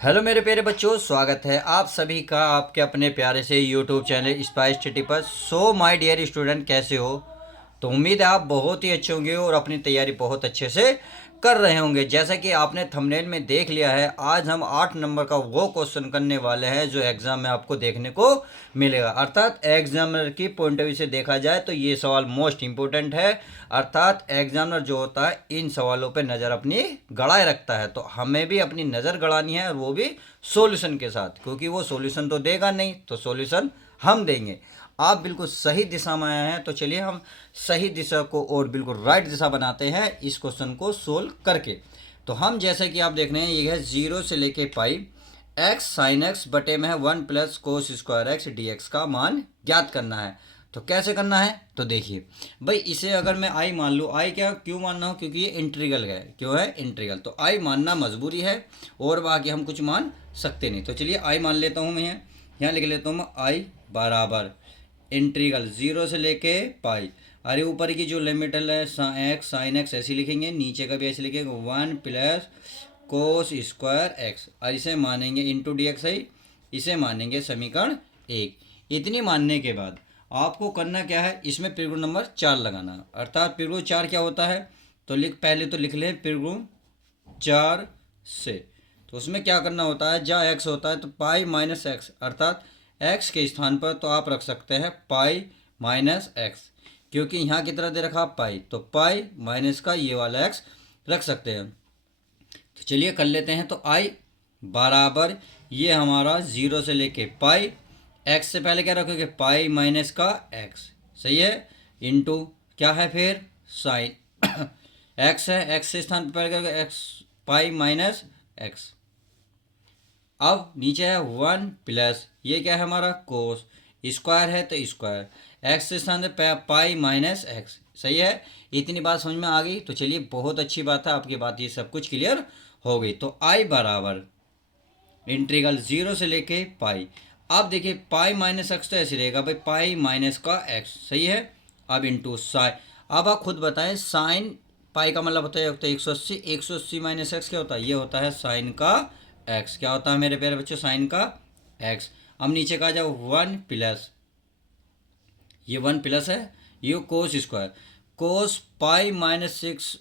Hello मेरे प्यारे बच्चों, स्वागत है आप सभी का आपके अपने प्यारे से यूट्यूब चैनल स्पाइस सिटी पर। सो माय डियर स्टूडेंट, कैसे हो? तो उम्मीद है आप बहुत ही अच्छे होंगे और अपनी तैयारी बहुत अच्छे से कर रहे होंगे। जैसा कि आपने थंबनेल में देख लिया है, आज हम 8 नंबर का वो क्वेश्चन करने वाले हैं जो एग्जाम में आपको देखने को मिलेगा। अर्थात एग्जामिनर की पॉइंट ऑफ व्यू से देखा जाए तो ये सवाल मोस्ट इंपॉर्टेंट है। अर्थात एग्जामिनर जो होता है इन सवालों पे नज़र अपनी गड़ाए रखता है, तो हमें भी अपनी नज़र गड़ानी है और वो भी सॉल्यूशन के साथ, क्योंकि वो सॉल्यूशन तो देगा नहीं, तो सॉल्यूशन हम देंगे। आप बिल्कुल सही दिशा में आए हैं, तो चलिए हम सही दिशा को और बिल्कुल राइट दिशा बनाते हैं इस क्वेश्चन को सोल्व करके। तो हम जैसे कि आप देख रहे हैं, ये है 0 से लेके पाई एक्स साइन एक्स बटे में है 1 plus cos square x D x का मान ज्ञात करना है। तो कैसे करना है, तो देखिए भाई, इसे अगर मैं आई मान लूँ, आई क्या क्यों मानना हो, क्योंकि ये इंटीग्रल है। क्यों है इंटीग्रल, तो आई मानना मजबूरी है और बाकी हम कुछ मान सकते नहीं। तो चलिए आई मान लेता हूँ मैं, यहाँ लिख लेता हूँ मैं आई बराबर इंटीग्रल 0 से लेके पाई। अरे ऊपर की जो लिमिट है एक्स साइन एक्स ऐसी लिखेंगे, नीचे का भी ऐसे लिखेंगे 1 प्लस कोस स्क्वायर एक्स, और इसे मानेंगे इंटू डी एक्स है, इसे मानेंगे समीकरण 1। इतनी मानने के बाद आपको करना क्या है, इसमें पिरगुण नंबर 4 लगाना। अर्थात पिरगुण 4 क्या होता है, तो पहले तो लिख लें पिरगुण 4 से। तो उसमें क्या करना होता है, जहाँ एक्स होता है तो पाई माइनस एक्स, अर्थात एक्स के स्थान पर तो आप रख सकते हैं पाई माइनस एक्स, क्योंकि यहाँ की तरह दे रखा पाई, तो पाई माइनस का ये वाला एक्स रख सकते हैं। तो चलिए कर लेते हैं। तो आई बराबर ये हमारा 0 से लेके पाई, एक्स से पहले क्या रखोगे पाई माइनस का एक्स, सही है, इंटू क्या है फिर साइन एक्स है, एक्स से स्थान पर पहले करोगे एक्स पाई माइनस एक्स। अब नीचे है 1 प्लस ये क्या है हमारा कोस स्क्वायर है, तो स्क्वायर एक्स से स्थान पे पाई माइनस एक्स, सही है। इतनी बात समझ में आ गई, तो चलिए बहुत अच्छी बात है, आपकी बात ये सब कुछ क्लियर हो गई। तो आई बराबर इंटीग्रल 0 से लेके पाई। अब देखिए पाई माइनस एक्स तो ऐसे रहेगा भाई, पाई माइनस का एक्स, सही है। अब इंटू साइन, अब आप खुद बताएं साइन पाई का मतलब होता है 180, 180 माइनस एक्स क्या होता है, ये होता है साइन का एक्स। क्या होता है मेरे प्यारे बच्चों, साइन का एक्स। अब नीचे का जाओ 1 प्लस, ये 1 प्लस है ये कोस स्क्वायर, कोस पाई माइनस 6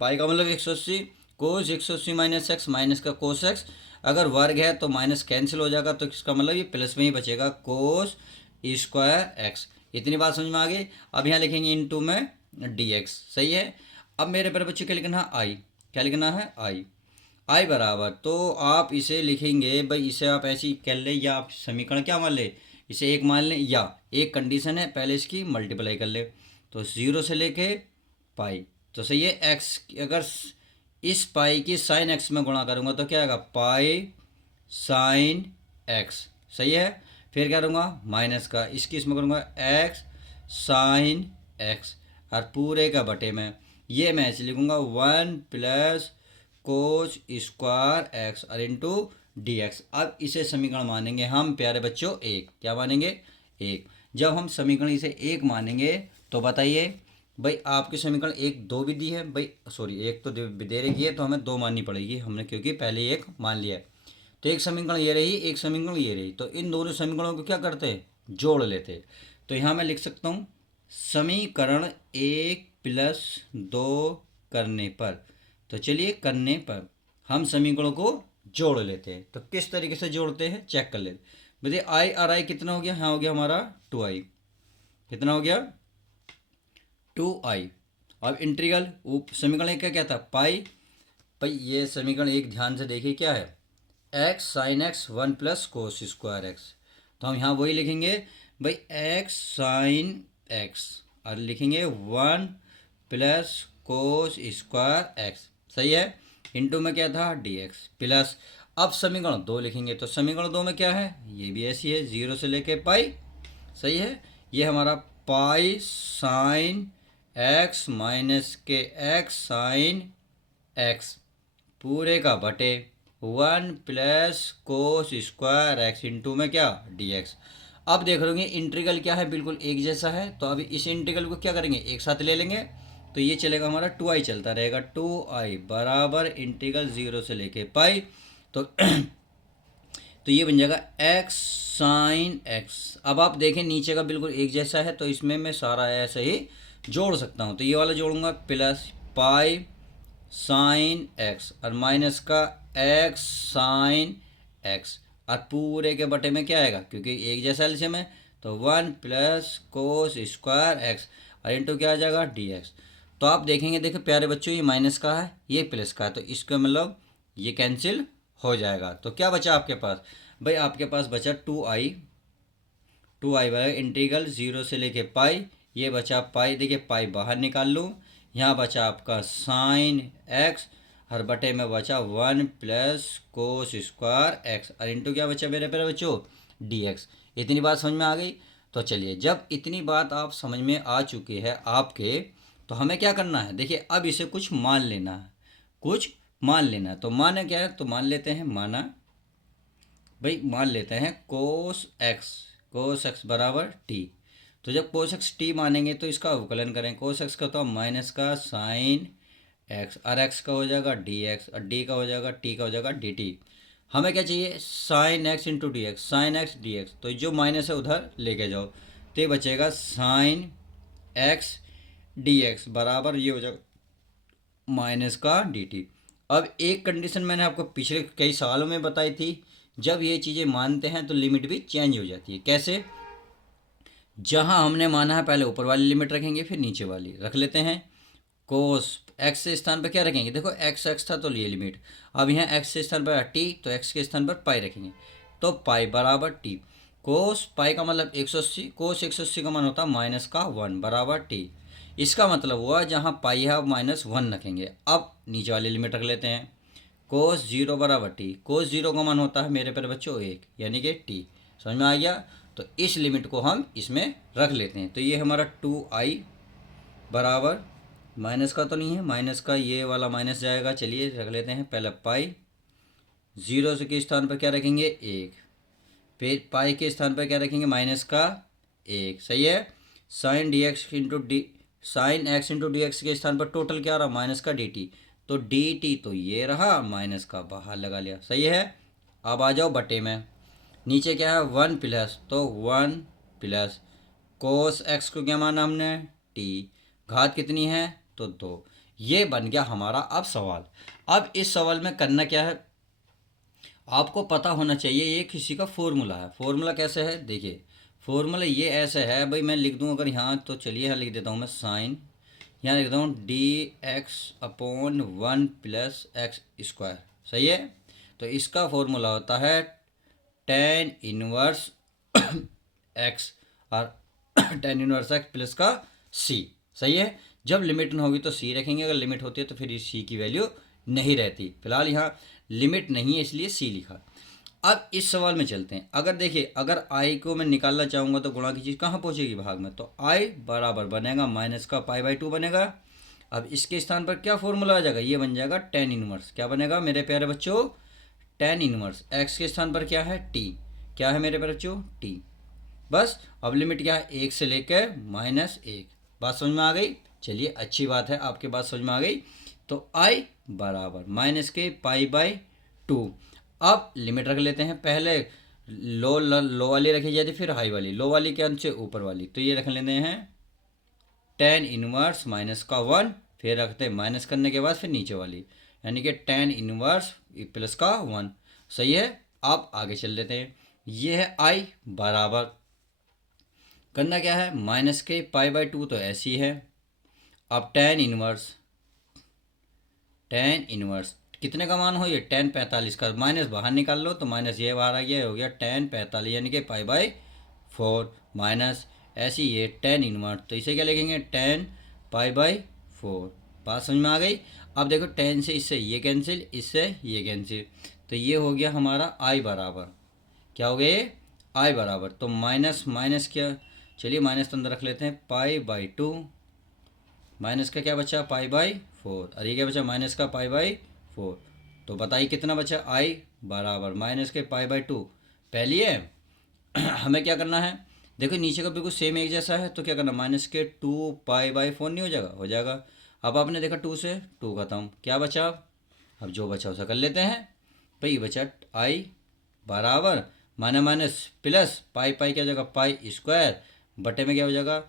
पाई का मतलब 180, कोस 180 माइनस एक्स, माइनस का कोस एक्स, अगर वर्ग है तो माइनस कैंसिल हो जाएगा, तो इसका मतलब ये प्लस में ही बचेगा कोस स्क्वायर एक्स। इतनी बात समझ में आ गई। अब यहाँ लिखेंगे इनटू में डी एक्स, सही है। अब मेरे प्यारे बच्चों क्या लिखना है, आई, क्या लिखना है आई, आई बराबर, तो आप इसे लिखेंगे भाई, इसे आप ऐसे ही कर ले, या आप समीकरण क्या मान ले, इसे एक मान लें, या एक कंडीशन है पहले इसकी मल्टीप्लाई कर ले। तो 0 से लेके पाई, तो सही है एक्स, अगर इस पाई की साइन एक्स में गुणा करूँगा तो क्या आएगा पाई साइन एक्स, सही है। फिर क्या करूँगा माइनस का, इसकी इसमें करूँगा एक्स साइन एक्स, और पूरे का बटे में ये मैं ऐसे लिखूँगा 1 प्लस कोस स्क्वायर एक्स और इंटू डी एक्स। अब इसे समीकरण मानेंगे हम प्यारे बच्चों एक, क्या मानेंगे एक। जब हम समीकरण इसे एक मानेंगे तो बताइए भाई, आपके समीकरण एक दो भी दी है भाई, सॉरी एक तो दे रही है, तो हमें दो माननी पड़ेगी हमने, क्योंकि पहले एक मान लिया है। तो एक समीकरण ये रही, एक समीकरण ये रही, तो इन दोनों समीकरणों को क्या करते हैं, जोड़ लेते। तो यहाँ मैं लिख सकता हूँ समीकरण 1 प्लस 2 करने पर, तो चलिए करने पर हम समीकरणों को जोड़ लेते हैं। तो किस तरीके से जोड़ते हैं चेक कर लेते। बताइए आई और आई कितना हो गया, हाँ हो गया हमारा 2i, कितना हो गया 2i। अब इंटीग्रल समीकरण एक का क्या था पाई, भाई ये समीकरण एक ध्यान से देखिए क्या है, x sine x 1 plus cos square x, तो हम यहाँ वही लिखेंगे भाई एक्स साइन एक्स, और लिखेंगे 1 प्लस कोस स्क्वायर एक्स, सही है, इंटू में क्या था डी एक्स प्लस। अब समीकरण दो लिखेंगे, तो समीकरण दो में क्या है, ये भी ऐसी है 0 से लेके पाई, सही है। ये हमारा पाई साइन एक्स माइनस के एक्स साइन एक्स पूरे का बटे 1 plus cos square x into में क्या डी एक्स। अब देख लोगे इंटीग्रल क्या है, बिल्कुल एक जैसा है, तो अभी इस इंटीग्रल को क्या करेंगे एक साथ ले लेंगे, तो ये चलेगा हमारा 2i चलता रहेगा, 2i बराबर इंटीग्रल 0 से लेके पाई तो तो ये बन जाएगा एक्स साइन एक्स। अब आप देखें नीचे का बिल्कुल एक जैसा है, तो इसमें मैं सारा ऐसे ही जोड़ सकता हूँ। तो ये वाला जोड़ूंगा प्लस पाई साइन एक्स और माइनस का एक्स साइन एक्स, और पूरे के बटे में क्या आएगा, क्योंकि एक जैसा एलसीएम है, तो 1 + कोस स्क्वायर एक्स और इंटू क्या आ जाएगा डी एक्स। तो आप देखेंगे, देखो प्यारे बच्चों, ये माइनस का है, ये प्लस का है, तो इसका मतलब ये कैंसिल हो जाएगा। तो क्या बचा आपके पास भाई, आपके पास बचा 2i बचा इंटीग्रल 0 से लेके पाई, ये बचा पाई, देखिए पाई बाहर निकाल लूँ, यहाँ बचा आपका साइन एक्स हर बटे में बचा 1 + कोस स्क्वायर एक्स और इंटू क्या बचा मेरे प्यारे बच्चों डी एक्स। इतनी बात समझ में आ गई। तो चलिए, जब इतनी बात आप समझ में आ चुकी है आपके, तो हमें क्या करना है, देखिए अब इसे कुछ मान लेना है, कुछ मान लेना है। तो माना क्या है, तो मान लेते हैं, माना भाई मान लेते हैं कोस एक्स बराबर टी। तो जब कोस एक्स टी मानेंगे तो इसका अवकलन करें, कोस एक्स का तो माइनस का साइन एक्स और एक्स का हो जाएगा डी एक्स और डी का हो जाएगा टी का हो जाएगा डी टी। हमें क्या चाहिए, sign x into d x, sine x D x, तो जो माइनस है उधर लेके जाओ, तो ये बचेगा साइन एक्स डी एक्स बराबर ये हो जाएगा माइनस का डी टी। अब एक कंडीशन मैंने आपको पिछले कई सालों में बताई थी, जब ये चीज़ें मानते हैं तो लिमिट भी चेंज हो जाती है। कैसे, जहां हमने माना है पहले ऊपर वाली लिमिट रखेंगे, फिर नीचे वाली रख लेते हैं। कोस एक्स के स्थान पर क्या रखेंगे, देखो एक्स एक्स था तो ये लिमिट, अब यहाँ एक्स के स्थान पर टी, तो एक्स के स्थान पर पाई रखेंगे, तो पाई बराबर टी। कोस पाई का मतलब 180, कोस 180 का मान होता है माइनस का 1 बराबर टी। इसका मतलब हुआ जहाँ पाई है माइनस 1 रखेंगे। अब नीचे वाली लिमिट रख लेते हैं, कोस 0 बराबर टी, कोस 0 का मान होता है मेरे प्यारे बच्चों 1, यानी कि टी। समझ में आ गया। तो इस लिमिट को हम इसमें रख लेते हैं, तो ये हमारा 2i बराबर, माइनस का तो नहीं है, माइनस का ये वाला माइनस जाएगा, चलिए रख लेते हैं पहले पाई, 0 के स्थान पर क्या रखेंगे 1, फिर पाई के स्थान पर क्या रखेंगे माइनस का 1, सही है। Sine d x into d, sine x into d x के स्थान पर टोटल क्या रहा माइनस का डी टी, तो डी टी तो ये रहा, माइनस का बाहर लगा लिया, सही है। अब आ जाओ बटे में, नीचे क्या है 1 तो 1 कोस एक्स को क्या माना हमने टी, घात कितनी है तो 2। ये बन गया हमारा अब सवाल। अब इस सवाल में करना क्या है, आपको पता होना चाहिए, ये किसी का फॉर्मूला है। फॉर्मूला कैसे है, देखिए फॉर्मूला ये ऐसे है भाई, मैं लिख दूँ अगर यहाँ, तो चलिए यहाँ लिख देता हूँ मैं साइन, यहाँ लिख देता हूँ डी एक्स अपॉन 1 + x², सही है। तो इसका फॉर्मूला होता है tan इनवर्स एक्स और tan इनवर्स एक्स प्लस का सी, सही है। जब लिमिट ना होगी तो सी रखेंगे, अगर लिमिट होती है तो फिर इस सी की वैल्यू नहीं रहती। फिलहाल यहाँ लिमिट नहीं है इसलिए सी लिखा। अब इस सवाल में चलते हैं। अगर देखिए, अगर आई को मैं निकालना चाहूँगा तो गुणा की चीज़ कहाँ पहुँचेगी भाग में, तो आई बराबर बनेगा माइनस का पाई/2 बनेगा। अब इसके स्थान पर क्या फॉर्मूला आ जाएगा, ये बन जाएगा tan इनवर्स, क्या बनेगा मेरे प्यारे बच्चों tan इनवर्स, एक्स के स्थान पर क्या है टी, क्या है मेरे प्यारे बच्चों टी। बस अब लिमिट क्या है 1 से लेकर -1, बात समझ में आ गई। चलिए अच्छी बात है, आपके बात समझ में आ गई। तो आई बराबर माइनस के पाई/2। अब लिमिट रख लेते हैं, पहले लो वाली रखी जाती, फिर हाई वाली, लो वाली के अंत से ऊपर वाली, तो ये रख लेते हैं tan इनवर्स माइनस का 1, फिर रखते हैं माइनस करने के बाद फिर नीचे वाली, यानी कि tan इनवर्स प्लस का 1, सही है। आप आगे चल लेते हैं, ये है आई बराबर, करना क्या है माइनस के पाई/2 तो ऐसी है। अब tan इनवर्स कितने का मान हो, ये tan 45 का, माइनस बाहर निकाल लो तो माइनस ये बाहर आ गया, हो गया tan 45 यानी कि पाई/4 माइनस ऐसी ये tan इनवर्स, तो इसे क्या लिखेंगे tan पाई/4। बात समझ में आ गई। अब देखो tan से इससे ये कैंसिल, इससे ये कैंसिल, तो ये हो गया हमारा आई बराबर, क्या हो गया ये आई बराबर, तो माइनस माइनस क्या, चलिए माइनस तो अंदर रख लेते हैं पाई/2, माइनस का क्या बचा पाई/4 और ये क्या बचा माइनस का पाई/4। तो बताइए कितना बचा, आई बराबर माइनस के पाई/2। पहली है हमें क्या करना है, देखो नीचे का बिल्कुल सेम एक जैसा है, तो क्या करना माइनस के 2 पाई/4 नहीं हो जाएगा, हो जाएगा। अब आपने देखा 2 से 2 खत्म, क्या बचा, अब जो बचा उसे कर लेते हैं, भाई बचा आई बराबर माइनस माइनस प्लस पाई पाई क्या हो जाएगा पाई स्क्वायर बटे में क्या हो जाएगा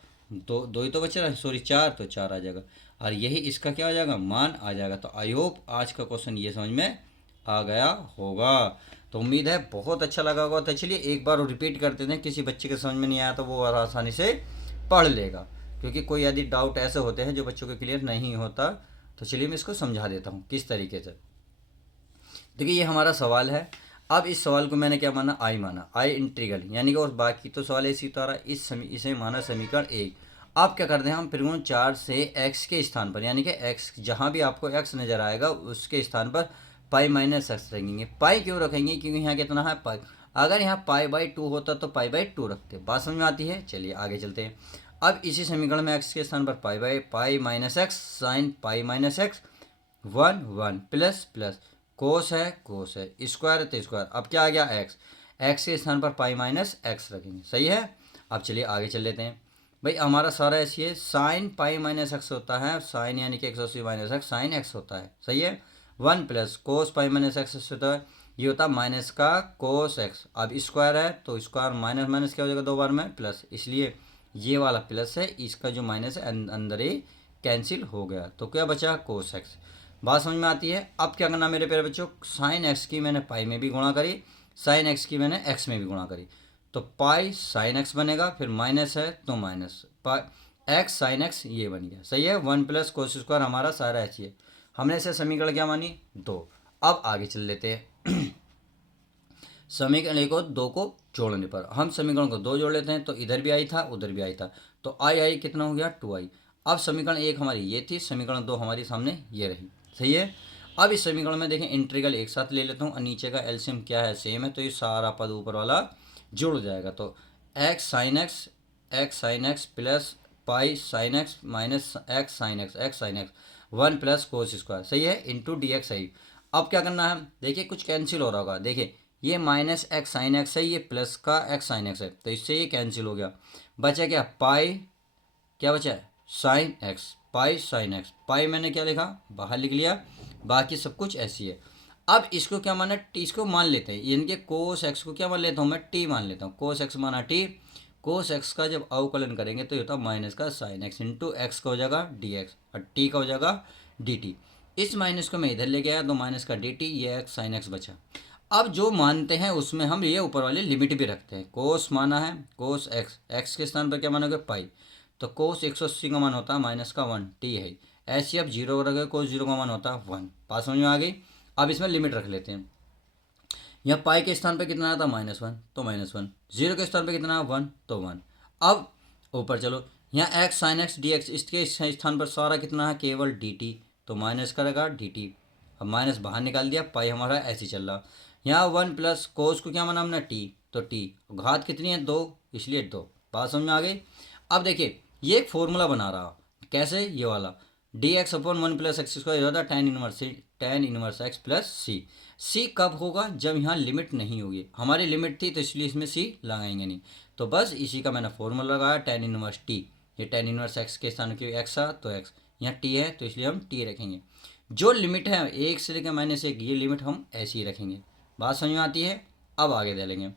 दो दो ही तो बच रहा है सॉरी चार तो चार आ जाएगा और यही इसका क्या हो जाएगा मान आ जाएगा। तो आई होप आज का क्वेश्चन ये समझ में आ गया होगा। तो उम्मीद है बहुत अच्छा लगा होगा। तो चलिए एक बार रिपीट कर देते हैं, किसी बच्चे के समझ में नहीं आया तो वो और आसानी से पढ़ लेगा, क्योंकि कोई यदि डाउट ऐसे होते हैं जो बच्चों के क्लियर नहीं होता। तो चलिए मैं इसको समझा देता हूँ किस तरीके से। देखिए ये हमारा सवाल है। अब इस सवाल को मैंने क्या माना आई माना आई इंटीग्रल यानी कि, और बाकी तो सवाल इसी तरह इसे माना समीकरण एक। अब क्या करते हैं हम त्रिकोण 4 से x के स्थान पर यानी कि x जहाँ भी आपको x नज़र आएगा उसके स्थान पर पाई माइनस एक्स रखेंगे। पाई क्यों रखेंगे क्योंकि यहाँ कितना है पाई। अगर यहाँ पाई बाई टू होता तो पाई बाई टू रखते। बात समझ में आती है। चलिए आगे चलते हैं। अब इसी समीकरण में x के स्थान पर pi minus x sine pi minus x one one plus plus cos है स्क्वायर है तो स्क्वायर। अब क्या आ गया एक्स। एक्स के स्थान पर पाई माइनस एक्स रखेंगे। सही है। अब चलिए आगे चल लेते हैं। भाई हमारा सारा ऐसी है साइन पाई माइनस एक्स होता है, साइन यानी कि 180 माइनस एक्स साइन एक्स होता है। सही है। One plus cos pi minus x होता है, ये होता है माइनस का कोस एक्स। अब स्क्वायर है तो स्क्वायर माइनस माइनस क्या हो जाएगा दो बार में प्लस, इसलिए ये वाला प्लस है, इसका जो माइनस है अंदर ही कैंसिल हो गया। तो क्या बचा कोस एक्स। बात समझ में आती है। अब क्या करना मेरे प्यारे बच्चों, साइन एक्स की मैंने पाई में भी गुणा करी, साइन एक्स की मैंने एक्स में भी गुणा करी, तो पाई साइन एक्स बनेगा, फिर माइनस है तो minus pi x sine x ये बन गया। सही है। वन प्लस कोस स्क्वायर हमारा सारा एच है। हमने इसे समीकरण क्या मानी दो। अब आगे चल लेते हैं। समीकरण एक और दो को जोड़ने पर हम समीकरण को दो जोड़ लेते हैं, तो इधर भी आई था उधर भी आई था, तो आई आई कितना हो गया टू आई। अब समीकरण एक हमारी ये थी, समीकरण दो हमारी सामने ये रही। सही है। अब इस समीकरण में देखें इंटीग्रल एक साथ ले लेता हूँ और नीचे का एलसीएम क्या है सेम है, तो ये सारा पद ऊपर वाला जुड़ जाएगा। तो x sine x plus pi sine x minus x sine x one plus cos square. सही है। इंटू डी एक्स आई। अब क्या करना है, देखिए कुछ कैंसिल हो रहा होगा। देखिए ये माइनस एक्स साइन एक्स है, ये प्लस का एक्स साइन एक्स है, तो इससे ये कैंसिल हो गया। बचा क्या पाई, क्या बचा है sine x, pi sine x. Pi मैंने क्या लिखा बाहर लिख लिया, बाकी सब कुछ ऐसी है। अब इसको क्या माना टी, इसको मान लेते हैं, यानी कि कोस एक्स को क्या मान लेता हूँ मैं टी मान लेता हूँ। कोस एक्स माना टी, कोस एक्स का जब अवकलन करेंगे तो ये होता है माइनस का साइन एक्स इंटू एक्स का हो जाएगा डी एक्स और टी का हो जाएगा डी टी। इस माइनस को मैं इधर ले गया तो माइनस का डी टी, ये एक्स साइन एक्स बचा। अब जो मानते हैं उसमें हम ये ऊपर वाले लिमिट भी रखते हैं। कोस माना है कोस एक्स, एक्स के स्थान पर क्या मानोगे पाई, तो कोस 180 का मान होता है माइनस का वन टी है। ऐसे अब जीरो रखे कोस जीरो का मान होता है वन। बात समझ में आ गई। अब इसमें लिमिट रख लेते हैं। यहाँ पाई के स्थान पर कितना आता है माइनस वन, तो माइनस वन। जीरो के स्थान पर कितना है वन, तो वन। अब ऊपर चलो, यहाँ x sine x D x, इसके स्थान पर सारा कितना है केवल डी टी, तो माइनस करेगा डी टी। अब माइनस बाहर निकाल दिया, पाई हमारा ऐसे ही चल रहा। यहाँ वन प्लस कोस को क्या माना हमने टी, तो टी घात कितनी है दो, इसलिए दो। बात समझ में आ गई। अब देखिए ये एक फॉर्मूला बना रहा, कैसे ये वाला D x upon one plus x square होता है टेन इनवर्स एक्स प्लस सी। सी कब होगा, जब यहाँ लिमिट नहीं होगी। हमारी लिमिट थी तो इसलिए इसमें सी लगाएंगे नहीं, तो बस इसी का मैंने फॉर्मूला लगाया टेन इनवर्स टी। ये टेन इनवर्स एक्स के स्थान पर एक्स आ तो एक्स, यहाँ टी है तो इसलिए हम टी रखेंगे। जो लिमिट है एक से लेकर माइनस एक, ये लिमिट हम ऐसे ही रखेंगे। बात समझ में आती है। अब आगे दे लेंगे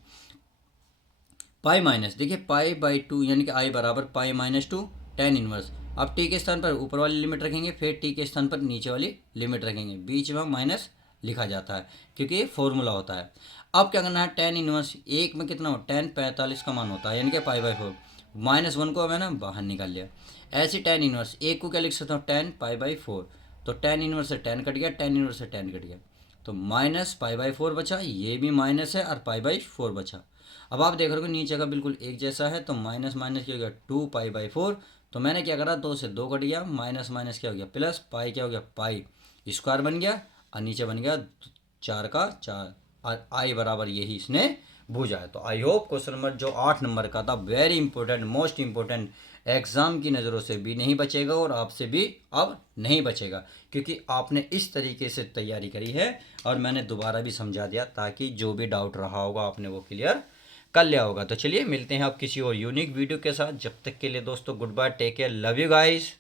पाई माइनस, देखिए पाई बाई टू यानी कि आई बराबर pi minus two tan inverse. अब टी के स्थान पर ऊपर वाली लिमिट रखेंगे, फिर टी के स्थान पर नीचे वाली लिमिट रखेंगे, बीच में माइनस लिखा जाता है क्योंकि ये फॉर्मूला होता है। अब क्या करना है, टेन इनवर्स एक में कितना हो टेन 45 का मान होता है यानी कि pi by four. Minus one को मैंने बाहर निकाल लिया। ऐसे टेन इनवर्स एक को क्या लिख सकता हूँ टेन पाई बाई फोर, तो टेन इनवर्स से टेन कट गया, टेन इनवर्स से टेन कट गया, तो माइनस पाई बाई फोर बचा। ये भी माइनस है और पाई बाई फोर बचा। अब आप देख रहे हो नीचे का बिल्कुल एक जैसा है, तो माइनस माइनस क्या हो गया टू पाई बाई फोर। तो मैंने क्या करा दो से दो कट गया, माइनस माइनस क्या हो गया प्लस, पाई क्या हो गया पाई स्क्वायर बन गया और नीचे बन गया चार का चार और आई बराबर यही इसने बूझा है। तो आई होप क्वेश्चन नंबर जो 8 नंबर का था very important most important, exam की नज़रों से भी नहीं बचेगा और आपसे भी अब नहीं बचेगा, क्योंकि आपने इस तरीके से तैयारी करी है और मैंने दोबारा भी समझा दिया ताकि जो भी डाउट रहा होगा आपने वो क्लियर कर लिया होगा। तो चलिए मिलते हैं अब किसी और यूनिक वीडियो के साथ। जब तक के लिए दोस्तों good bye, take care, love you guys.